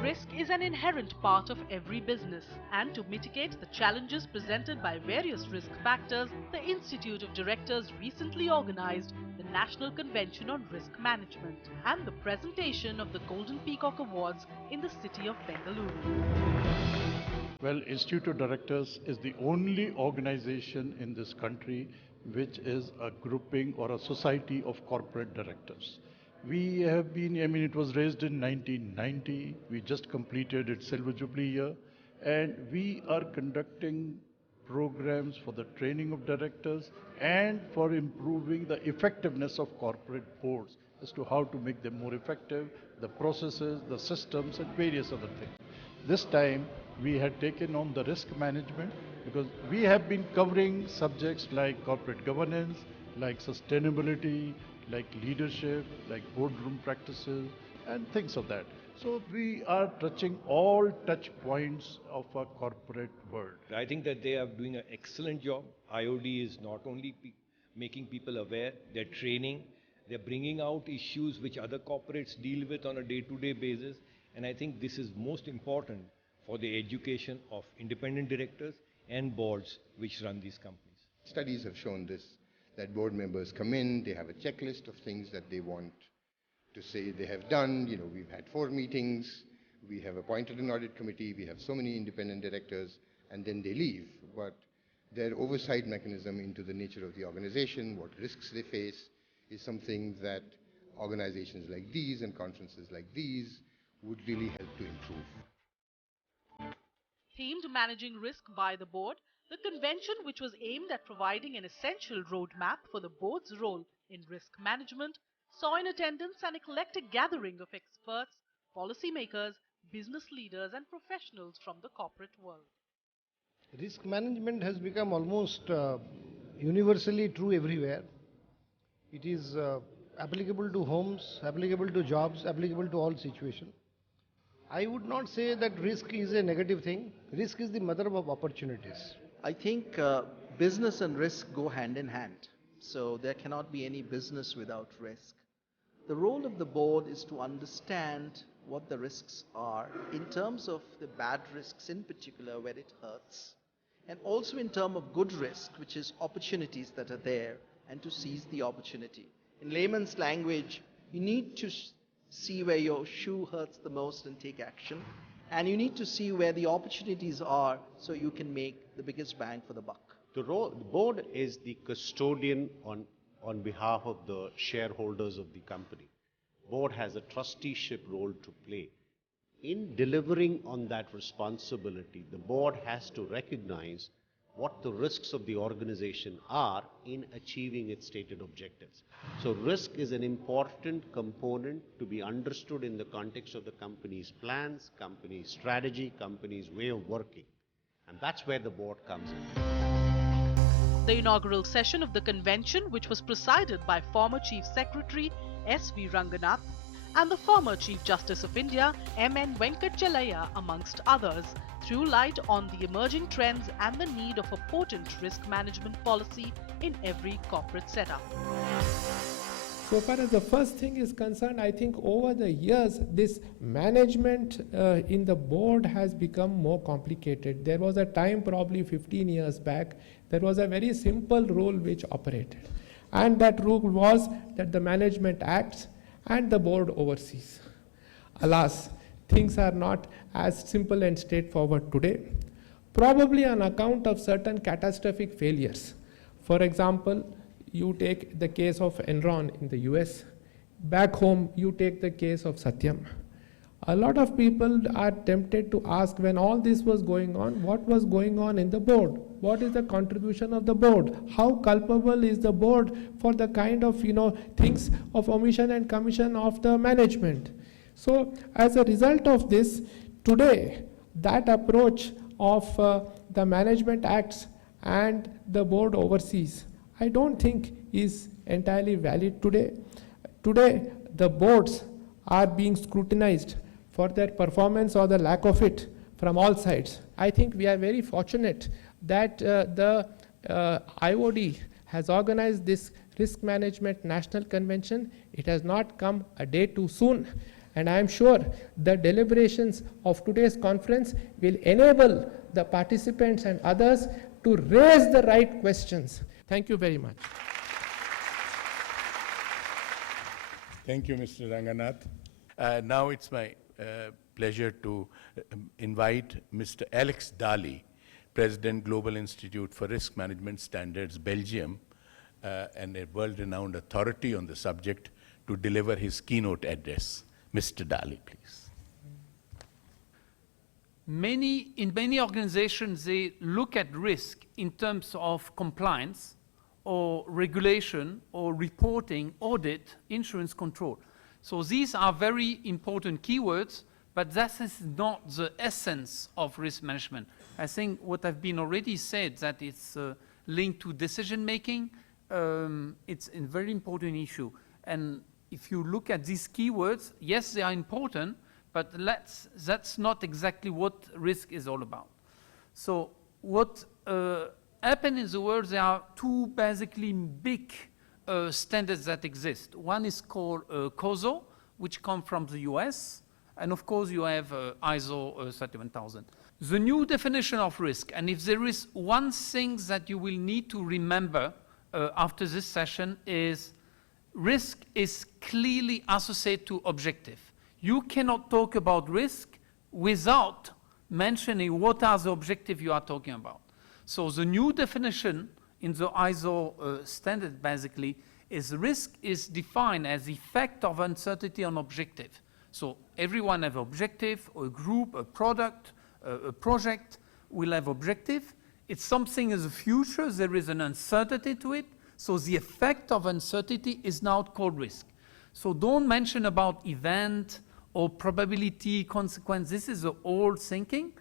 Risk is an inherent part of every business, and to mitigate the challenges presented by various risk factors, the Institute of Directors recently organized the National Convention on Risk Management and the presentation of the Golden Peacock Awards in the city of Bengaluru. Well, Institute of Directors is the only organization in this country which is a grouping or a society of corporate directors. We have been, it was raised in 1990. We just completed its Silver Jubilee year, and we are conducting programs for the training of directors and for improving the effectiveness of corporate boards as to how to make them more effective, the processes, the systems, and various other things. This time we had taken on the risk management because we have been covering subjects like corporate governance, like sustainability, like leadership, like boardroom practices, and things of that. So we are touching all touch points of a corporate world. I think that they are doing an excellent job. IOD is not only making people aware, they're training, they're bringing out issues which other corporates deal with on a day-to-day basis. And I think this is most important for the education of independent directors and boards which run these companies. Studies have shown this, that board members come in, they have a checklist of things that they want to say they have done. We've had 4 meetings, we have appointed an audit committee, we have so many independent directors, and then they leave. But their oversight mechanism into the nature of the organization, what risks they face, is something that organizations like these and conferences like these would really help to improve. Themed Managing Risk by the Board, the convention, which was aimed at providing an essential roadmap for the board's role in risk management, saw in attendance an eclectic gathering of experts, policymakers, business leaders, and professionals from the corporate world. Risk management has become almost universally true everywhere. It is applicable to homes, applicable to jobs, applicable to all situations. I would not say that risk is a negative thing. Risk is the mother of opportunities. I think business and risk go hand in hand. So there cannot be any business without risk. The role of the board is to understand what the risks are in terms of the bad risks in particular where it hurts, and also in terms of good risk, which is opportunities that are there, and to seize the opportunity. In layman's language, you need to see where your shoe hurts the most and take action. And you need to see where the opportunities are so you can make the biggest bang for the buck. The board is the custodian on behalf of the shareholders of the company. Board has a trusteeship role to play. In delivering on that responsibility, the board has to recognize what the risks of the organization are in achieving its stated objectives. So risk is an important component to be understood in the context of the company's plans, company's strategy, company's way of working. And that's where the board comes in. The inaugural session of the convention, which was presided by former Chief Secretary S.V. Ranganath and the former Chief Justice of India M.N. Venkatchalaya amongst others, threw light on the emerging trends and the need of a potent risk management policy in every corporate setup. So far as the first thing is concerned, I think over the years, this management in the board has become more complicated. There was a time, probably 15 years back, there was a very simple rule which operated. And that rule was that the management acts and the board oversees. Alas, things are not as simple and straightforward today, probably on account of certain catastrophic failures. For example, you take the case of Enron in the US. Back home, you take the case of Satyam. A lot of people are tempted to ask, when all this was going on, what was going on in the board? What is the contribution of the board? How culpable is the board for the kind of things of omission and commission of the management? So as a result of this, today that approach of the management acts and the board oversees, I don't think is entirely valid today. Today the boards are being scrutinized for their performance or the lack of it from all sides. I think we are very fortunate that the IOD has organized this Risk Management National Convention. It has not come a day too soon, and I am sure the deliberations of today's conference will enable the participants and others to raise the right questions. Thank you very much. Thank you, Mr. Ranganath. Now it's my pleasure to invite Mr. Alex Daly, President, Global Institute for Risk Management Standards, Belgium, and a world-renowned authority on the subject, to deliver his keynote address. Mr. Daly, please. In many organizations, they look at risk in terms of compliance or regulation or reporting, audit, insurance control. So these are very important keywords, but that is not the essence of risk management. I think what I've been already said, that it's linked to decision making, it's a very important issue. And if you look at these keywords, yes, they are important, but that's not exactly what risk is all about. So what happened in the world, there are two basically big standards that exist. One is called COSO, which come from the US, and of course you have ISO 31000. The new definition of risk, and if there is one thing that you will need to remember after this session, is risk is clearly associated to objective. You cannot talk about risk without mentioning what are the objectives you are talking about. So the new definition in the ISO standard basically is risk is defined as the effect of uncertainty on objective. So everyone have objective, a group, a product, a project will have objective. It's something in the future, there is an uncertainty to it, so the effect of uncertainty is now called risk. So don't mention about event or probability, consequence. This is the old thinking.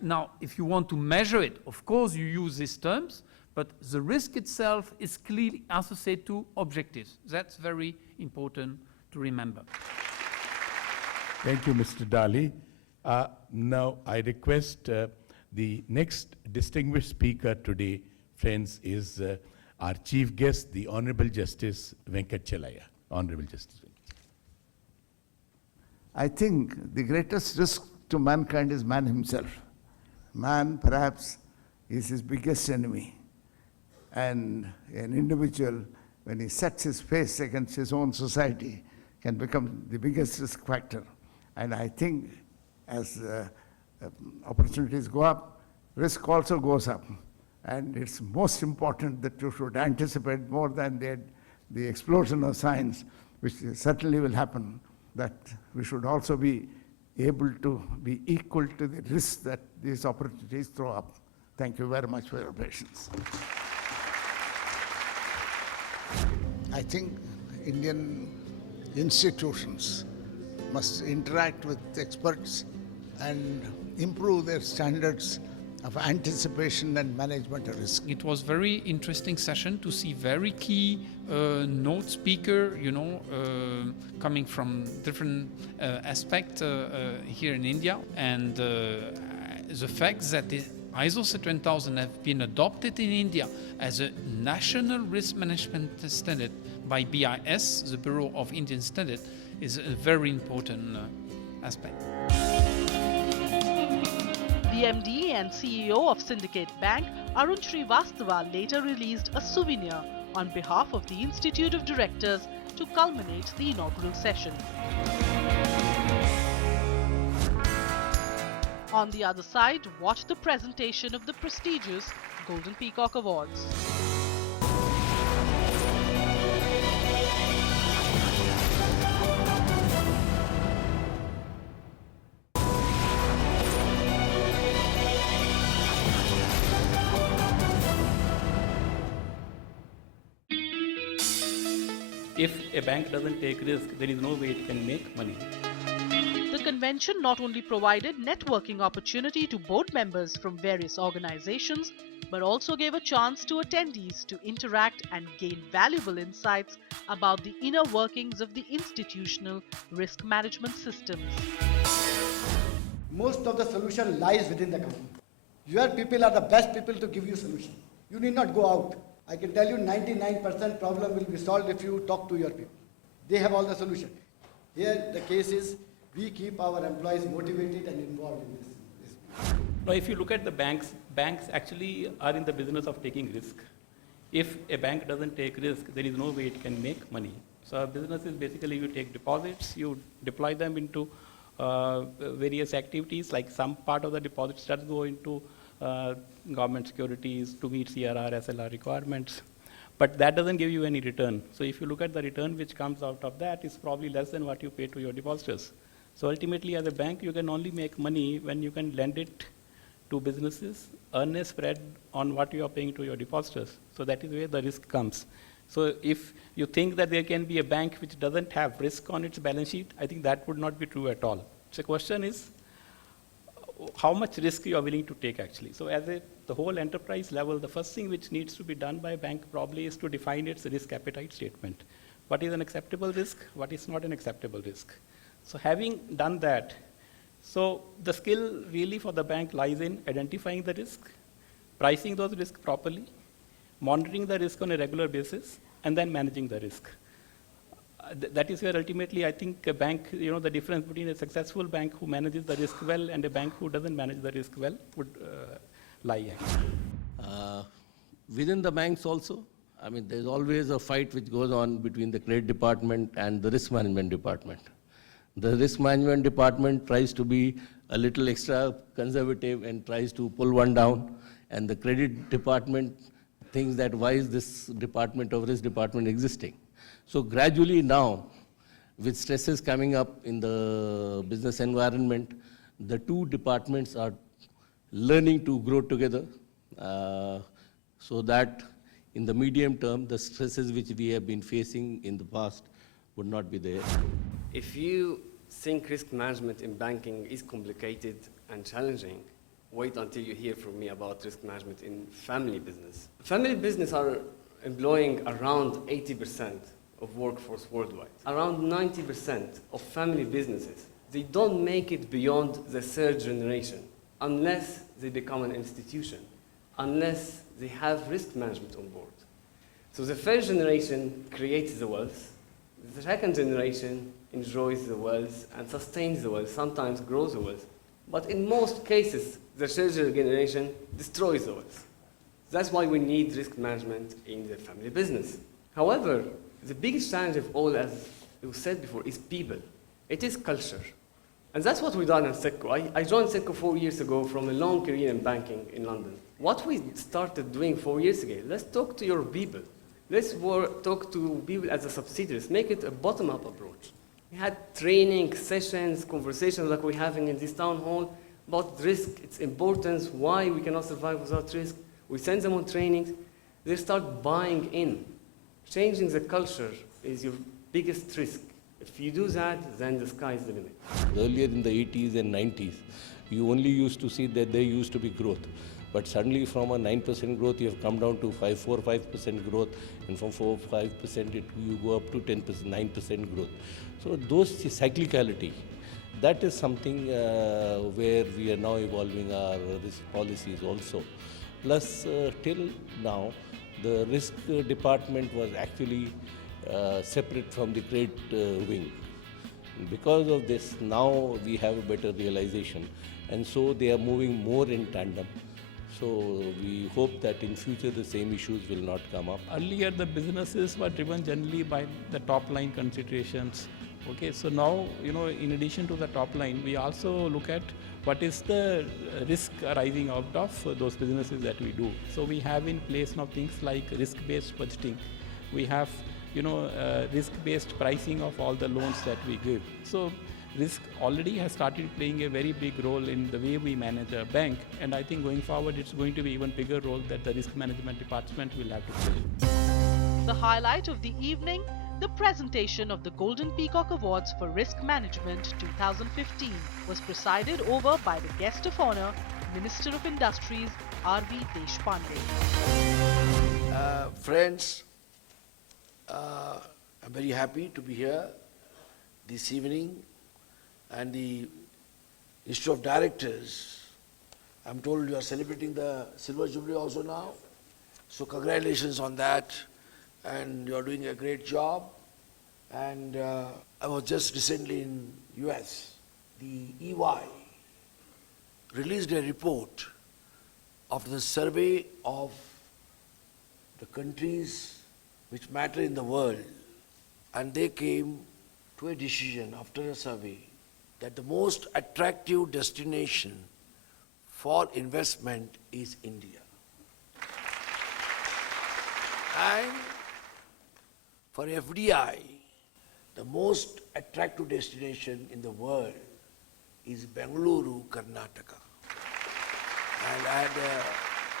Now, if you want to measure it, of course you use these terms, but the risk itself is clearly associated to objectives. That's very important to remember. Thank you, Mr. Daly. Now I request the next distinguished speaker today, friends, is our chief guest, the Honorable Justice Venkat Chelaya. Honorable Justice Venkat. I think the greatest risk to mankind is man himself. Man, perhaps, is his biggest enemy. And an individual, when he sets his face against his own society, can become the biggest risk factor. And I think as opportunities go up, risk also goes up. And it's most important that you should anticipate more than the explosion of science, which certainly will happen, that we should also be able to be equal to the risks that these opportunities throw up. Thank you very much for your patience. I think Indian institutions must interact with experts and improve their standards of anticipation and management of risk. It was very interesting session to see very key note speaker, coming from different aspects here in India, and the fact that the ISO 27000 have been adopted in India as a national risk management standard by BIS, the Bureau of Indian Standard, is a very important aspect. The MD and CEO of Syndicate Bank, Arun Srivastava, later released a souvenir on behalf of the Institute of Directors to culminate the inaugural session. On the other side, watch the presentation of the prestigious Golden Peacock Awards. If a bank doesn't take risk, there is no way it can make money. The convention not only provided networking opportunity to board members from various organizations, but also gave a chance to attendees to interact and gain valuable insights about the inner workings of the institutional risk management systems. Most of the solution lies within the company. Your people are the best people to give you solution. You need not go out. I can tell you 99% problem will be solved if you talk to your people. They have all the solution. Here the case is we keep our employees motivated and involved in this. Now, if you look at the banks, banks actually are in the business of taking risk. If a bank doesn't take risk, there is no way it can make money. So our business is basically you take deposits, you deploy them into various activities, like some part of the deposits that go into government securities to meet CRR, SLR requirements. But that doesn't give you any return. So if you look at the return which comes out of that, it's probably less than what you pay to your depositors. So ultimately, as a bank, you can only make money when you can lend it to businesses, earn a spread on what you are paying to your depositors. So that is where the risk comes. So if you think that there can be a bank which doesn't have risk on its balance sheet, I think that would not be true at all. So the question is, how much risk you are willing to take actually. So as the whole enterprise level, the first thing which needs to be done by a bank probably is to define its risk appetite statement. What is an acceptable risk? What is not an acceptable risk? So having done that, so the skill really for the bank lies in identifying the risk, pricing those risks properly, monitoring the risk on a regular basis, and then managing the risk. That is where ultimately I think a bank, the difference between a successful bank who manages the risk well and a bank who doesn't manage the risk well would lie actually. Within the banks also, I mean, there's always a fight which goes on between the credit department and the risk management department. The risk management department tries to be a little extra conservative and tries to pull one down, and the credit department thinks that why is this department of risk department existing? So gradually now, with stresses coming up in the business environment, the two departments are learning to grow together so that in the medium term, the stresses which we have been facing in the past would not be there. If you think risk management in banking is complicated and challenging, wait until you hear from me about risk management in family business. Family business are employing around 80% of workforce worldwide. Around 90% of family businesses, they don't make it beyond the third generation unless they become an institution, unless they have risk management on board. So the first generation creates the wealth, the second generation enjoys the wealth and sustains the wealth, sometimes grows the wealth. But in most cases, the third generation destroys the wealth. That's why we need risk management in the family business. However, the biggest challenge of all, as you said before, is people. It is culture. And that's what we've done at SECCO. I joined SECCO 4 years ago from a long career in banking in London. What we started doing 4 years ago, let's talk to your people. Let's talk to people as a subsidiaries, make it a bottom-up approach. We had training sessions, conversations like we're having in this town hall about risk, its importance, why we cannot survive without risk. We send them on trainings. They start buying in. Changing the culture is your biggest risk. If you do that, then the sky is the limit. Earlier in the 80s and 90s, you only used to see that there used to be growth. But suddenly from a 9% growth, you have come down to 4-5% growth, and from 4-5%, you go up to 10%, 9% growth. So those cyclicality, that is something where we are now evolving our risk policies also. Plus, till now, the risk department was actually separate from the credit wing. Because of this, now we have a better realization, and so they are moving more in tandem. So we hope that in future the same issues will not come up. Earlier, the businesses were driven generally by the top line considerations. Okay, so now, in addition to the top line, we also look at what is the risk arising out of those businesses that we do. So we have in place now things like risk-based budgeting. We have, risk-based pricing of all the loans that we give. So risk already has started playing a very big role in the way we manage a bank, and I think going forward it's going to be even bigger role that the risk management department will have to play. The highlight of the evening The presentation of the Golden Peacock Awards for Risk Management 2015 was presided over by the guest of honor, Minister of Industries, R.V. Deshpande. Friends, I'm very happy to be here this evening, and the Institute of Directors, I'm told you are celebrating the Silver Jubilee also now, so congratulations on that, and you're doing a great job. And I was just recently in US. The EY released a report of the survey of the countries which matter in the world, and they came to a decision after a survey that the most attractive destination for investment is India. And for FDI, the most attractive destination in the world is Bengaluru, Karnataka. And I had the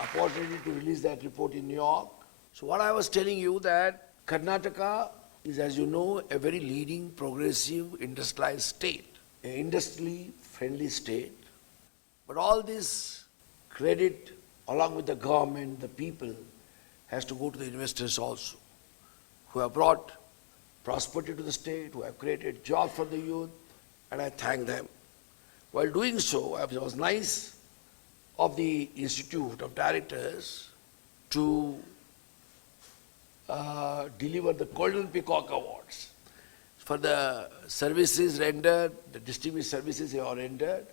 opportunity to release that report in New York. So what I was telling you that Karnataka is, as you know, a very leading, progressive, industrialized state, an industrially friendly state. But all this credit, along with the government, the people, has to go to the investors also, who have brought prosperity to the state, who have created jobs for the youth, and I thank them. While doing so, it was nice of the Institute of Directors to deliver the Golden Peacock Awards for the services rendered, the distinguished services they are rendered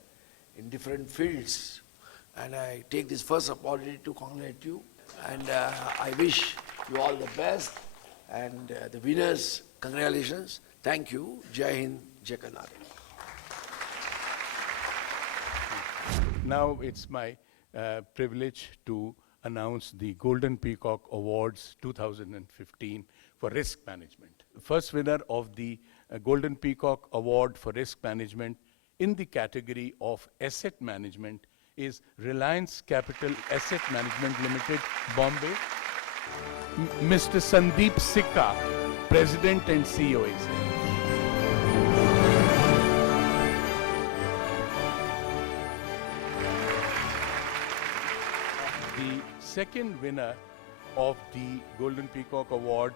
in different fields. And I take this first opportunity to congratulate you, and I wish you all the best, and the winners, congratulations. Thank you. Jai Hind, Jai Karnataka. Now it's my privilege to announce the Golden Peacock Awards 2015 for Risk Management. First winner of the Golden Peacock Award for Risk Management in the category of Asset Management is Reliance Capital Asset Management Limited, Bombay. Mr. Sandeep Sikka, President and CEO is here. The second winner of the Golden Peacock Award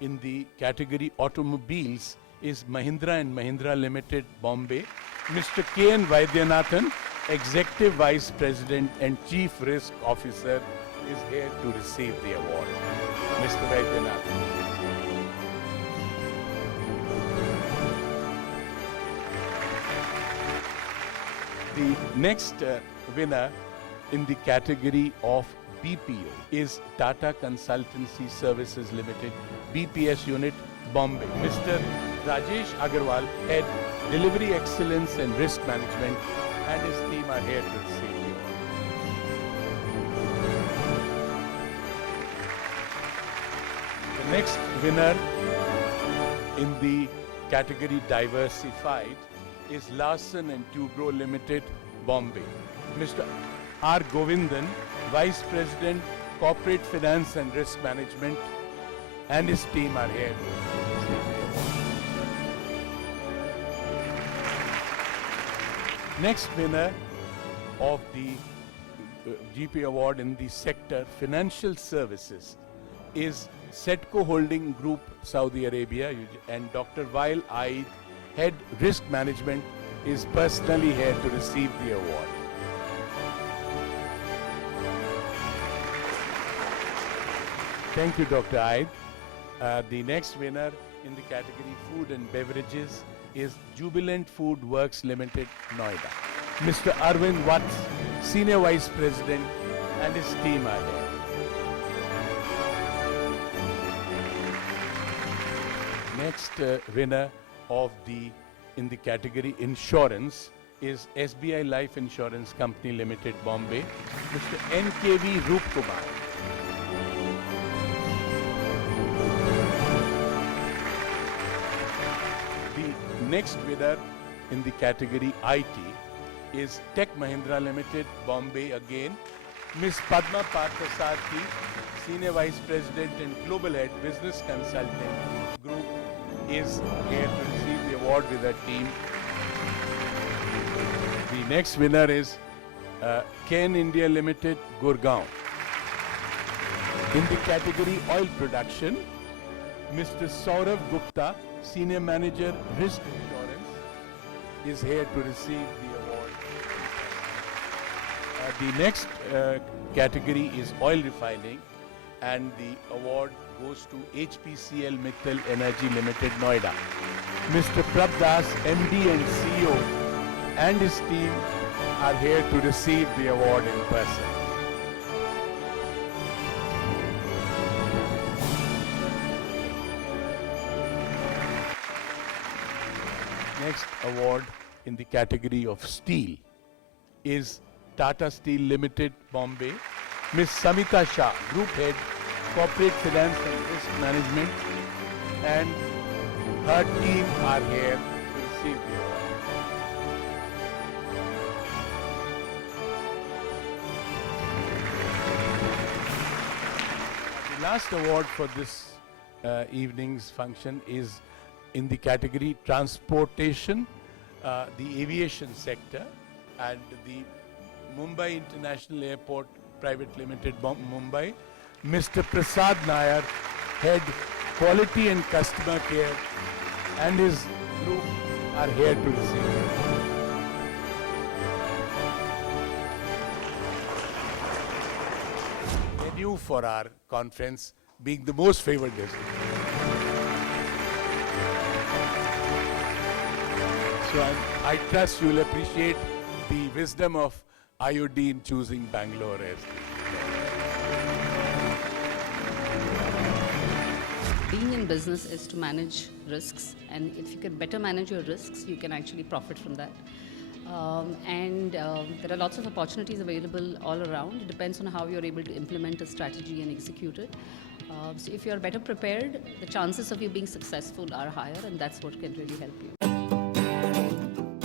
in the category Automobiles is Mahindra & Mahindra Limited, Bombay. Mr. K.N. Vaidyanathan, Executive Vice President and Chief Risk Officer, is here to receive the award. Mr. Vaidyanathan. The next winner in the category of BPO is Tata Consultancy Services Limited, BPS Unit, Bombay. Mr. Rajesh Agarwal, Head, Delivery Excellence and Risk Management, and his team are here to receive the award. The next winner in the category Diversified is Larsen & Toubro Limited, Bombay. Mr. R. Govindan, Vice President, Corporate Finance and Risk Management, and his team are here. Next winner of the GP Award in the sector Financial Services is Setco Holding Group, Saudi Arabia, and Dr. Wael Aid, Head Risk Management, is personally here to receive the award. Thank you, Dr. Aid. The next winner in the category Food and Beverages is Jubilant Food Works Limited, Noida. Mr. Arvind Watts, Senior Vice President, and his team are here. Next winner of in the category Insurance is SBI Life Insurance Company Limited, Bombay, Mr. NKV Roopkumar. The next winner in the category IT is Tech Mahindra Limited, Bombay again, Ms. Padma Parthasarathy, Senior Vice President and Global Head Business Consulting Group, is here to receive the award with her team. The next winner is Ken India Limited, Gurgaon. In the category oil production, Mr. Saurav Gupta, Senior Manager, Risk Insurance, is here to receive the award. The next category is oil refining, and the award goes to HPCL Mittal Energy Limited, Noida. Mr. Prabdas, MD and CEO, and his team are here to receive the award in person. Next award in the category of steel is Tata Steel Limited, Bombay. Ms. Samita Shah, Group Head, Corporate Finance and Risk Management, and her team are here to receive the award. The last award for this evening's function is in the category transportation, the aviation sector, and the Mumbai International Airport Private Limited, Mumbai. Mr. Prasad Nair, Head Quality and Customer Care, and his group are here to receive it. Venue for our conference being the most favored destination. So I trust you will appreciate the wisdom of IOD in choosing Bangalore as Being in business is to manage risks, and if you can better manage your risks, you can actually profit from that. There are lots of opportunities available all around. It depends on how you're able to implement a strategy and execute it. So if you're better prepared, the chances of you being successful are higher, and that's what can really help you.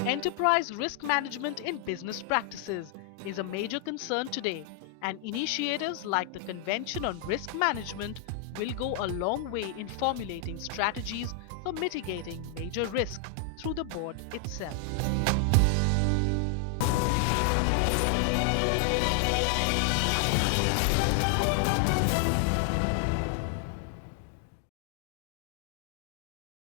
Enterprise risk management in business practices is a major concern today, and initiatives like the Convention on Risk Management will go a long way in formulating strategies for mitigating major risk through the board itself.